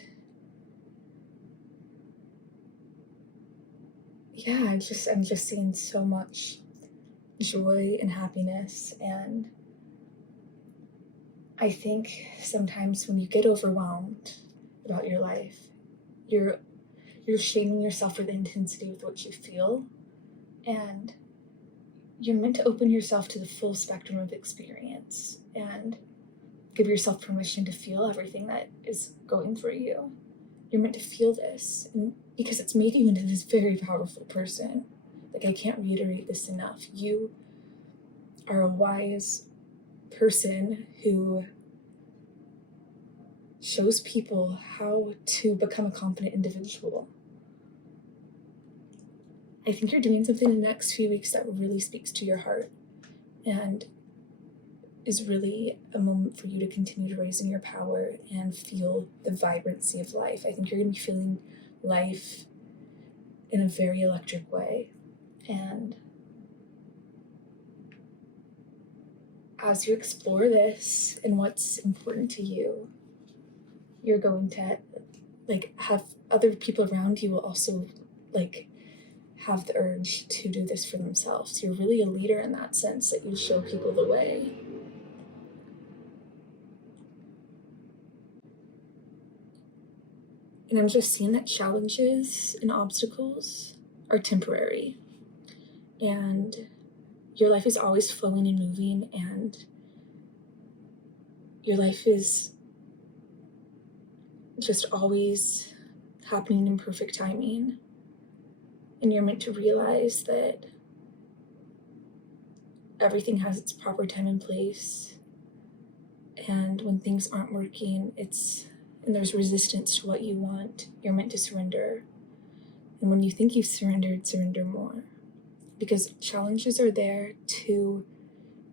yeah, I'm just seeing so much joy and happiness. And I think sometimes when you get overwhelmed about your life, you're shaming yourself for the intensity with which you feel. And you're meant to open yourself to the full spectrum of experience and give yourself permission to feel everything that is going through you. You're meant to feel this, and because it's made you into this very powerful person. Like, I can't reiterate this enough. You are a wise person who shows people how to become a confident individual. I think you're doing something in the next few weeks that really speaks to your heart and is really a moment for you to continue to raise in your power and feel the vibrancy of life. I think you're going to be feeling life in a very electric way. And as you explore this and what's important to you, you're going to have other people around you will also have the urge to do this for themselves. You're really a leader in that sense, that you show people the way. And I'm just seeing that challenges and obstacles are temporary. And your life is always flowing and moving, and your life is just always happening in perfect timing. And you're meant to realize that everything has its proper time and place. And when things aren't working, and there's resistance to what you want, you're meant to surrender. And when you think you've surrendered, surrender more. Because challenges are there to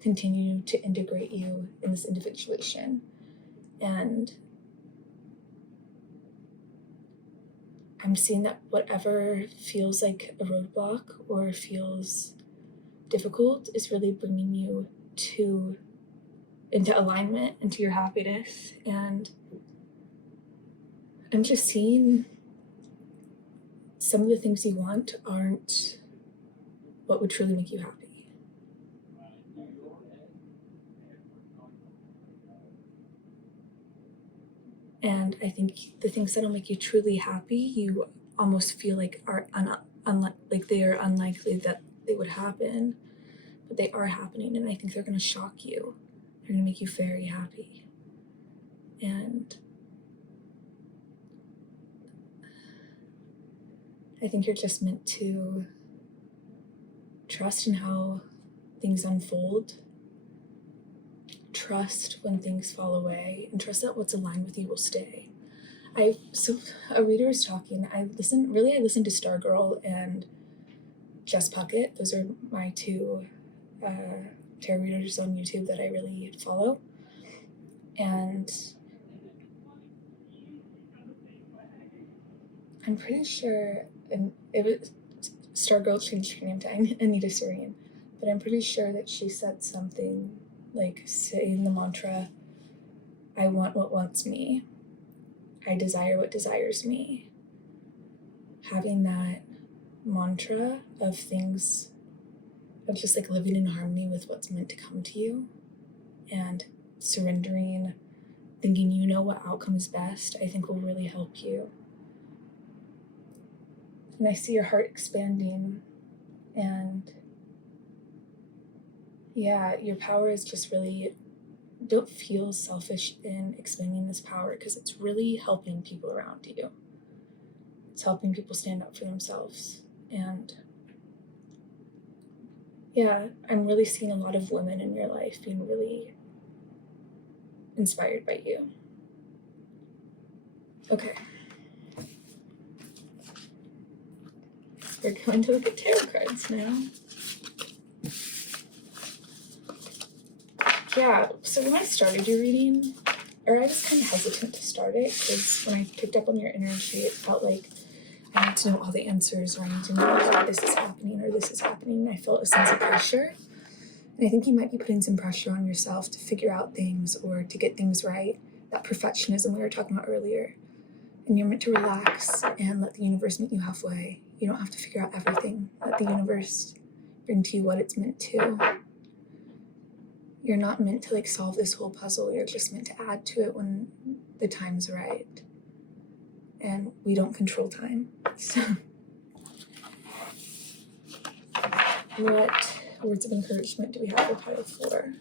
continue to integrate you in this individuation. And I'm seeing that whatever feels like a roadblock or feels difficult is really bringing you into alignment, into your happiness. And I'm just seeing some of the things you want aren't what would truly make you happy. And I think the things that'll make you truly happy, you almost feel like are they are unlikely that they would happen, but they are happening, and I think they're going to shock you. They're going to make you very happy. And I think you're just meant to trust in how things unfold, trust when things fall away, and trust that what's aligned with you will stay. A reader is talking. I listen to Stargirl and Jess Puckett. Those are my two tarot readers on YouTube that I really follow. And I'm pretty sure, and it was Stargirl changed her name to Anita Serene, but I'm pretty sure that she said something like saying the mantra, I want what wants me. I desire what desires me. Having that mantra of things, of just living in harmony with what's meant to come to you and surrendering, thinking you know what outcome is best, I think will really help you. And I see your heart expanding, and yeah, your power is just really, don't feel selfish in expanding this power, because it's really helping people around you. It's helping people stand up for themselves. And yeah, I'm really seeing a lot of women in your life being really inspired by you. Okay. We're going to look at tarot cards now. Yeah, so when I started your reading, or I was kind of hesitant to start it, because when I picked up on your energy, it felt like I need to know all the answers, or I need to know why this is happening or this is happening. I felt a sense of pressure. And I think you might be putting some pressure on yourself to figure out things or to get things right. That perfectionism we were talking about earlier. And you're meant to relax and let the universe meet you halfway. You don't have to figure out everything. Let the universe bring to you what it's meant to. You're not meant to solve this whole puzzle. You're just meant to add to it when the time's right. And we don't control time. So what words of encouragement do we have for pile 4?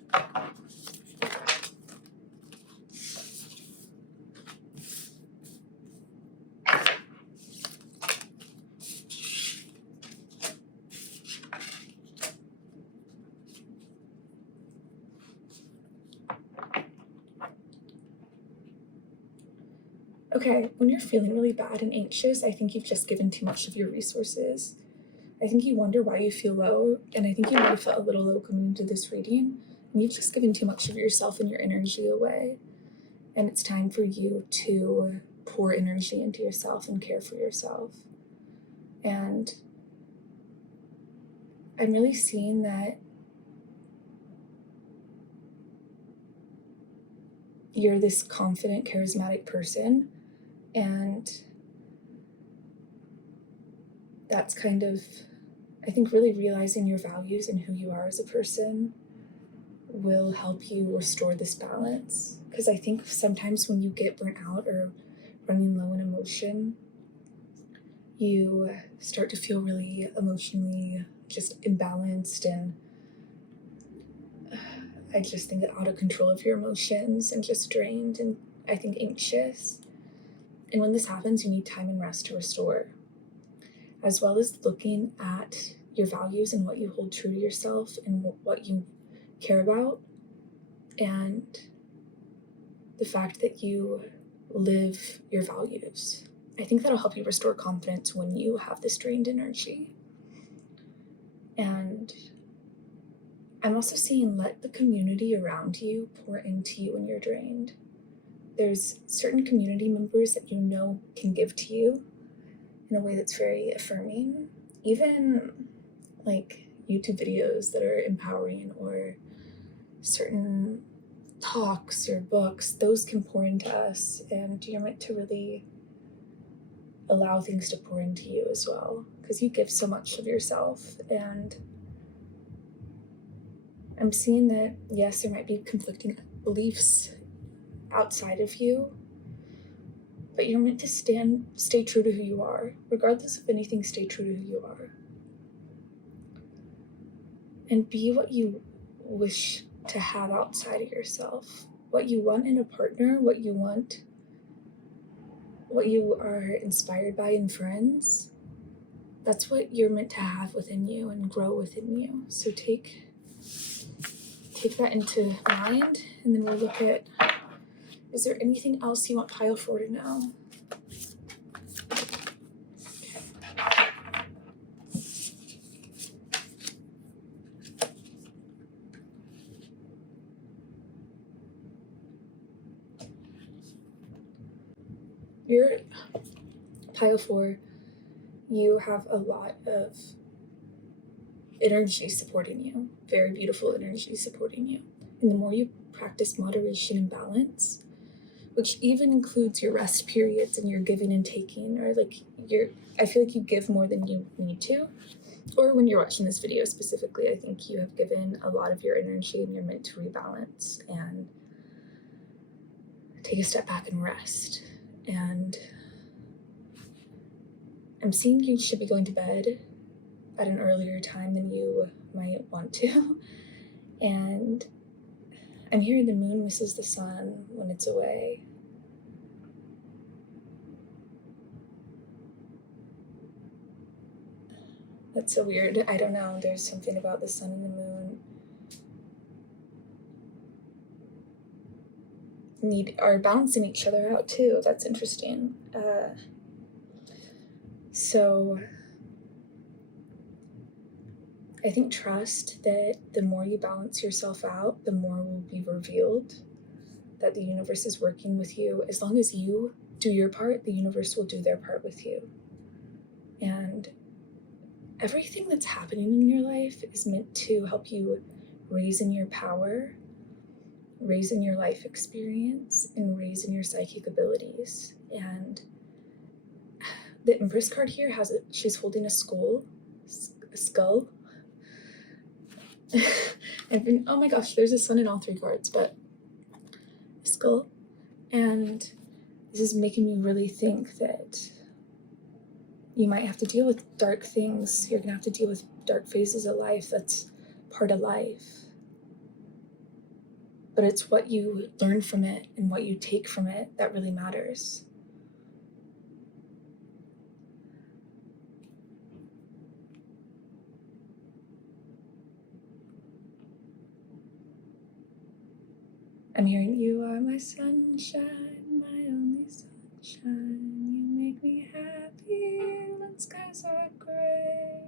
Okay, when you're feeling really bad and anxious, I think you've just given too much of your resources. I think you wonder why you feel low, and I think you might have felt a little low coming into this reading, and you've just given too much of yourself and your energy away. And it's time for you to pour energy into yourself and care for yourself. And I'm really seeing that you're this confident, charismatic person, and that's kind of, I think, really realizing your values and who you are as a person will help you restore this balance. Because I think sometimes when you get burnt out or running low in emotion, you start to feel really emotionally just imbalanced, and I just think out of control of your emotions and just drained and I think anxious. And when this happens, you need time and rest to restore, as well as looking at your values and what you hold true to yourself and what you care about, and the fact that you live your values. I think that'll help you restore confidence when you have this drained energy. And I'm also seeing let the community around you pour into you when you're drained. There's certain community members that you know can give to you in a way that's very affirming. Even like YouTube videos that are empowering, or certain talks or books, those can pour into us, and you're meant to really allow things to pour into you as well, because you give so much of yourself. And I'm seeing that, yes, there might be conflicting beliefs outside of you, but you're meant to stay true to who you are. Regardless of anything, stay true to who you are. And be what you wish to have outside of yourself. What you want in a partner, what you are inspired by in friends, that's what you're meant to have within you and grow within you. So take that into mind, and then we'll look at, is there anything else you want pile 4 to know? Your pile 4, you have a lot of energy supporting you, very beautiful energy supporting you. And the more you practice moderation and balance, which even includes your rest periods and your giving and taking, or like I feel like you give more than you need to. Or when you're watching this video specifically, I think you have given a lot of your energy and you're meant to rebalance and take a step back and rest. And I'm seeing you should be going to bed at an earlier time than you might want to. And I'm hearing the moon misses the sun when it's away. That's so weird. I don't know. There's something about the sun and the moon are balancing each other out too. That's interesting. So I think trust that the more you balance yourself out, the more will be revealed, that the universe is working with you. As long as you do your part, the universe will do their part with you. And everything that's happening in your life is meant to help you raise in your power, raise in your life experience, and raise in your psychic abilities. And the Empress card here she's holding a skull. Oh my gosh, there's a sun in all 3 cards, but a skull. And this is making me really think that you might have to deal with dark things. You're gonna have to deal with dark phases of life. That's part of life. But it's what you learn from it and what you take from it that really matters. I'm hearing, you are my sunshine, my only sunshine. You make me happy when skies are gray.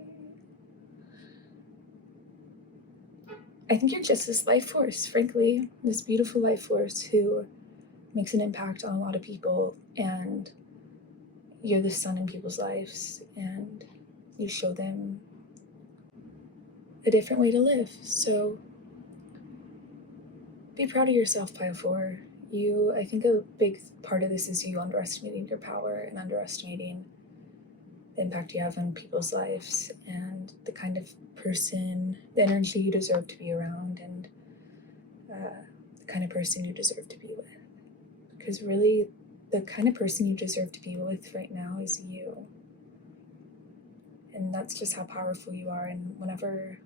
I think you're just this life force, frankly, this beautiful life force who makes an impact on a lot of people, and you're the sun in people's lives, and you show them a different way to live. So be proud of yourself, Pile 4. I think a big part of this is you underestimating your power and underestimating the impact you have on people's lives and the kind of person, the energy you deserve to be around, and the kind of person you deserve to be with. Because really, the kind of person you deserve to be with right now is you. And that's just how powerful you are. And whenever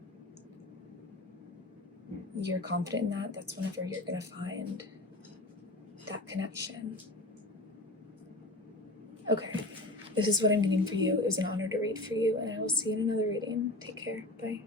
you're confident in that, that's whenever you're going to find that connection. Okay, this is what I'm getting for you. It was an honor to read for you, and I will see you in another reading. Take care. Bye.